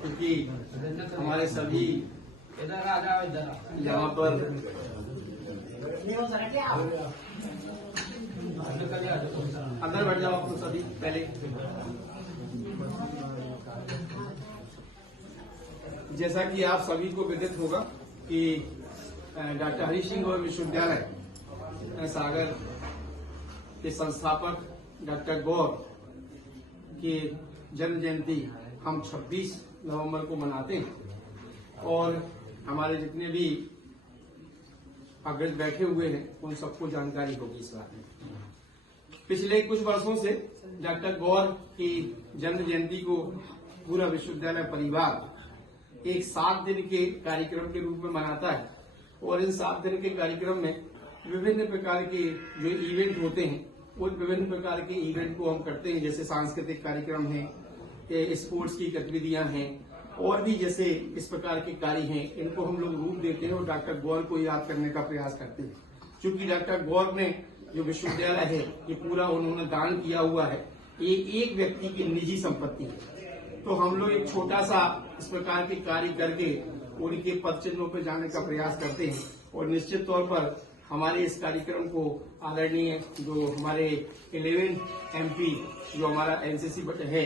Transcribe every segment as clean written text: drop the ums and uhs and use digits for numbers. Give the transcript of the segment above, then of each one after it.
क्योंकि हमारे सभी यहाँ पर अंदर बैठ जाओ आप सभी पहले। जैसा कि आप सभी को विदित होगा कि डॉक्टर हरि सिंह गौर विश्वविद्यालय सागर के संस्थापक डॉक्टर गौर की जन्म जयंती हम 26 नवंबर को मनाते हैं और हमारे जितने भी अग्रज बैठे हुए हैं उन सबको जानकारी होगी इस बारे में। पिछले कुछ वर्षों से डॉक्टर गौर की जन्म जयंती को पूरा विश्वविद्यालय परिवार एक 7 दिन के कार्यक्रम के रूप में मनाता है और इन 7 दिन के कार्यक्रम में विभिन्न प्रकार के जो इवेंट होते हैं उन विभिन्न प्रकार के इवेंट को हम करते हैं, जैसे सांस्कृतिक कार्यक्रम है, स्पोर्ट्स की गतिविधियां हैं और भी जैसे इस प्रकार के कार्य हैं, इनको हम लोग रूप देते हैं और डॉक्टर गौर को याद करने का प्रयास करते हैं। क्योंकि डॉक्टर गौर ने जो विश्वविद्यालय है ये पूरा उन्होंने दान किया हुआ है, ये एक व्यक्ति की निजी संपत्ति है। तो हम लोग एक छोटा सा इस प्रकार के कार्य करके उनके पद चिन्हों पर जाने का प्रयास करते हैं और निश्चित तौर पर हमारे इस कार्यक्रम को आदरणीय जो हमारे 11 MP जो हमारा NCC है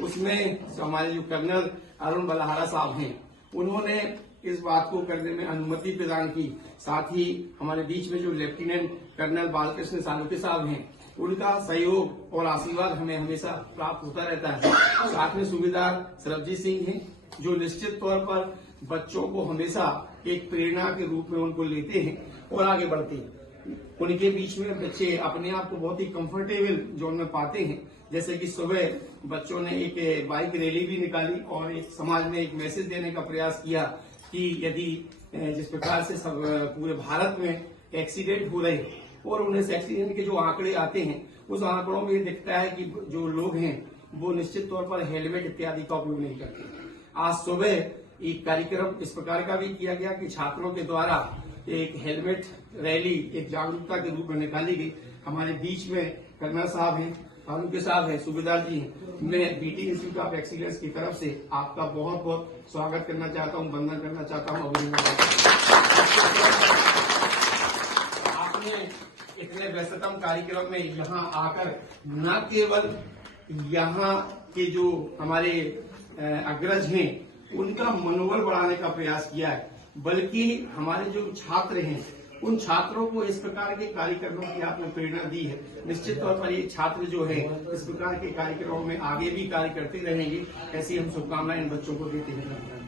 उसमें जो हमारे जो कर्नल अरुण बलहारा साहब हैं उन्होंने इस बात को करने में अनुमति प्रदान की। साथ ही हमारे बीच में जो लेफ्टिनेंट कर्नल बालकृष्ण सालुके साहब हैं उनका सहयोग और आशीर्वाद हमें हमेशा प्राप्त होता रहता है। साथ में सूबेदार सरबजीत सिंह हैं जो निश्चित तौर पर बच्चों को हमेशा एक प्रेरणा के रूप में उनको लेते हैं और आगे बढ़ते हैं। उनके बीच में बच्चे अपने आप को बहुत ही कंफर्टेबल जोन में पाते हैं। जैसे कि सुबह बच्चों ने एक बाइक रैली भी निकाली और एक समाज में एक मैसेज देने का प्रयास किया कि यदि जिस प्रकार से सब पूरे भारत में एक्सीडेंट हो रहे हैं और उन्हें एक्सीडेंट के जो आंकड़े आते हैं उस आंकड़ों में दिखता है कि जो लोग हैं वो निश्चित तौर पर हेलमेट इत्यादि का उपयोग नहीं करते। आज सुबह एक कार्यक्रम इस प्रकार का भी किया गया कि छात्रों के द्वारा एक हेलमेट रैली एक जागरूकता के रूप में निकाली गई। हमारे बीच में कर्नल साहब हैं, सालुके साहब हैं, सूबेदार जी हैं। मैं बीटी इंस्टीट्यूट ऑफ एक्सीलेंस की तरफ से आपका बहुत बहुत स्वागत करना चाहता हूं, वंदन करना चाहता हूं, अभिनंदन आपने इतने व्यस्ततम कार्यक्रम में यहाँ आकर न केवल यहाँ के जो हमारे अग्रज हैं उनका मनोबल बढ़ाने का प्रयास किया है, बल्कि हमारे जो छात्र हैं उन छात्रों को इस प्रकार के कार्यक्रमों की आपने प्रेरणा दी है। निश्चित तौर पर ये छात्र जो है इस प्रकार के कार्यक्रमों में आगे भी कार्य करते रहेंगे, ऐसी हम शुभकामनाएं इन बच्चों को देते हैं।